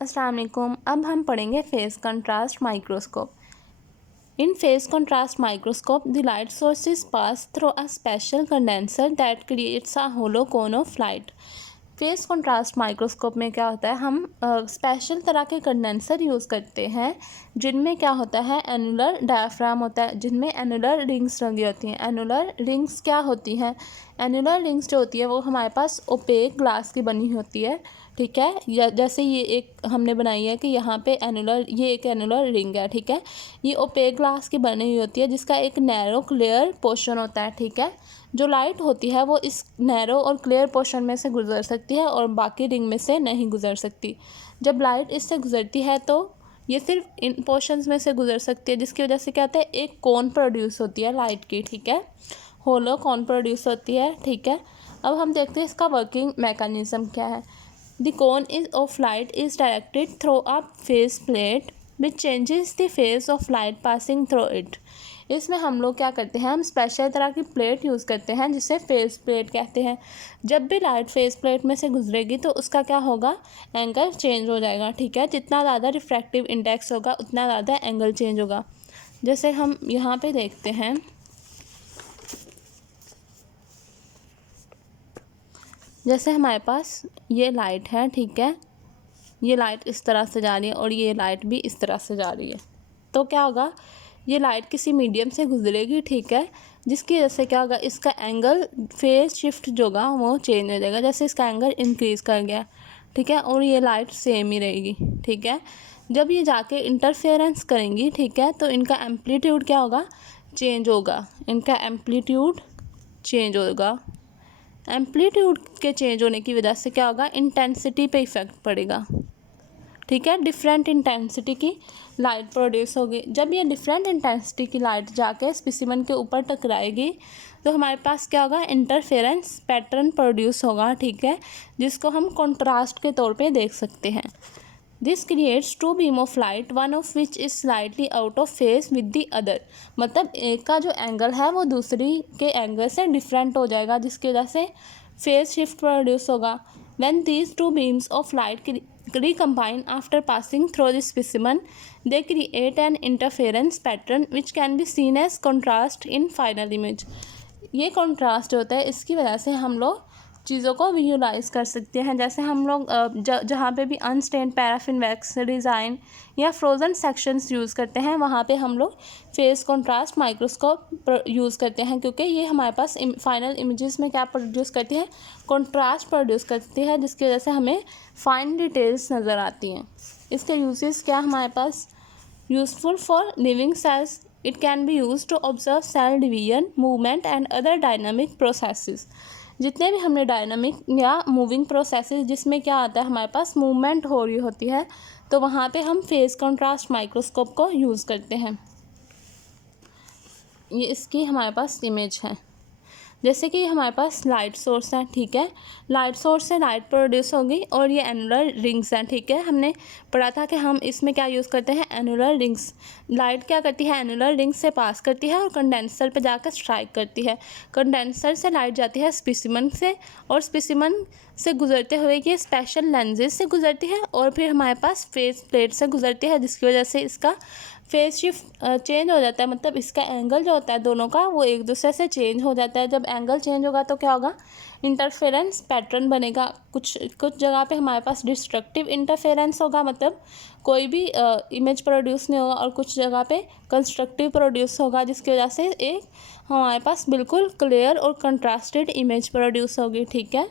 अस्सलाम वालेकुम। अब हम पढ़ेंगे face contrast microscope. In phase contrast microscope, the light source is passed through a special condenser that creates a hollow cone of light. Face contrast microscope में क्या होता है, हम स्पेशल तरह के कंडेंसर यूज़ करते हैं जिनमें क्या होता है, एनुलर डायाफ्राम होता है, जिनमें एनुलर रिंग्स लगी होती हैं। एनुलर रिंग्स क्या होती हैं? एनुलर रिंग्स जो होती है वो हमारे पास ओपेक ग्लास की बनी होती है, ठीक है। जैसे ये एक हमने बनाई है कि यहाँ पे ये एक एनुलर रिंग है, ठीक है। ये ओपेक ग्लास की बनी हुई होती है जिसका एक नैरो क्लियर पोर्शन होता है, ठीक है। जो लाइट होती है वो इस नैरो और क्लियर पोर्शन में से गुजर सकती है और बाकी रिंग में से नहीं गुजर सकती। जब लाइट इससे गुजरती है तो ये सिर्फ इन पोर्शंस में से गुजर सकती है, जिसकी वजह से क्या होता है, एक कोन प्रोड्यूस होती है लाइट की, ठीक है। होलो कोन प्रोड्यूस होती है, ठीक है। अब हम देखते हैं इसका वर्किंग मैकेनिज्म क्या है। The cone is of light is directed through a face plate which changes the face of light passing through it. इसमें हम लोग क्या करते हैं, हम स्पेशल तरह की प्लेट यूज़ करते हैं जिसे फेस प्लेट कहते हैं। जब भी लाइट फेस प्लेट में से गुजरेगी तो उसका क्या होगा, एंगल चेंज हो जाएगा, ठीक है। जितना ज़्यादा रिफ्रैक्टिव इंडेक्स होगा उतना ज़्यादा एंगल चेंज होगा। जैसे हम यहाँ पे देखते हैं, जैसे हमारे पास ये लाइट है, ठीक है। ये लाइट इस तरह से जा रही है और ये लाइट भी इस तरह से जा रही है, तो क्या होगा, ये लाइट किसी मीडियम से गुजरेगी, ठीक है। जिसकी वजह से क्या होगा, इसका एंगल फेस शिफ्ट जो होगा वो चेंज हो जाएगा। जैसे इसका एंगल इंक्रीज़ कर गया, ठीक है, और ये लाइट सेम ही रहेगी, ठीक है। जब ये जाके इंटरफेरेंस करेंगी, ठीक है, तो इनका एम्पलीट्यूड क्या होगा, चेंज होगा। इनका एम्पलीट्यूड चेंज होगा। एम्पलीट्यूड के चेंज होने की वजह से क्या होगा, इंटेंसिटी पे इफ़ेक्ट पड़ेगा, ठीक है। डिफरेंट इंटेंसिटी की लाइट प्रोड्यूस होगी। जब ये डिफरेंट इंटेंसिटी की लाइट जाके स्पेसिमेन के ऊपर टकराएगी तो हमारे पास क्या होगा, इंटरफेरेंस पैटर्न प्रोड्यूस होगा, ठीक है, जिसको हम कंट्रास्ट के तौर पे देख सकते हैं। This creates to beam of light, one of which is slightly out of face with the other. मतलब एक का जो एंगल है वो दूसरी के एंगल से डिफरेंट हो जाएगा, जिसकी वजह से फेस शिफ्ट प्रोड्यूस होगा। When these two beams of light recombine after passing through the specimen, they create an interference pattern which can be seen as contrast in final image. ये contrast होता है, इसकी वजह से हम लोग चीज़ों को विजुलाइज कर सकते हैं। जैसे हम लोग जहाँ पे भी अनस्टेन्ड पैराफिन वैक्स डिज़ाइन या फ्रोज़न सेक्शंस यूज़ करते हैं वहाँ पे हम लोग फेस कंट्रास्ट माइक्रोस्कोप यूज़ करते हैं, क्योंकि ये हमारे पास फाइनल इमेजेस में क्या प्रोड्यूस करती है, कंट्रास्ट प्रोड्यूस करती है, जिसकी वजह से हमें फाइन डिटेल्स नज़र आती हैं। इसके यूजेस क्या हमारे पास, useful for living cells, it can be use to observe cell division, movement and other dynamic processes. जितने भी हमने डायनामिक या मूविंग प्रोसेसेस जिसमें क्या आता है, हमारे पास मूवमेंट हो रही होती है, तो वहाँ पे हम फेस कंट्रास्ट माइक्रोस्कोप को यूज़ करते हैं। ये इसकी हमारे पास इमेज है। जैसे कि हमारे पास लाइट सोर्स है, ठीक है। लाइट सोर्स से लाइट प्रोड्यूस होगी और ये एनुलर रिंग्स हैं, ठीक है। हमने पढ़ा था कि हम इसमें क्या यूज़ करते हैं, एनुलर रिंग्स। लाइट क्या करती है, एनुलर रिंग्स से पास करती है और कंडेंसर पे जाकर स्ट्राइक करती है। कंडेंसर से लाइट जाती है स्पेसिमेन से, और स्पेसिमेन से गुजरते हुए ये स्पेशल लेंजेस से गुजरती है और फिर हमारे पास फेस प्लेट से गुजरती है, जिसकी वजह से इसका फेस शिफ्ट चेंज हो जाता है। मतलब इसका एंगल जो होता है दोनों का वो एक दूसरे से चेंज हो जाता है। जब एंगल चेंज होगा तो क्या होगा, इंटरफेरेंस पैटर्न बनेगा। कुछ जगह पे हमारे पास डिस्ट्रक्टिव इंटरफेरेंस होगा, मतलब कोई भी इमेज प्रोड्यूस नहीं होगा, और कुछ जगह पे कंस्ट्रक्टिव प्रोड्यूस होगा, जिसकी वजह से एक हमारे पास बिल्कुल क्लियर और कंट्रास्टेड इमेज प्रोड्यूस होगी, ठीक है।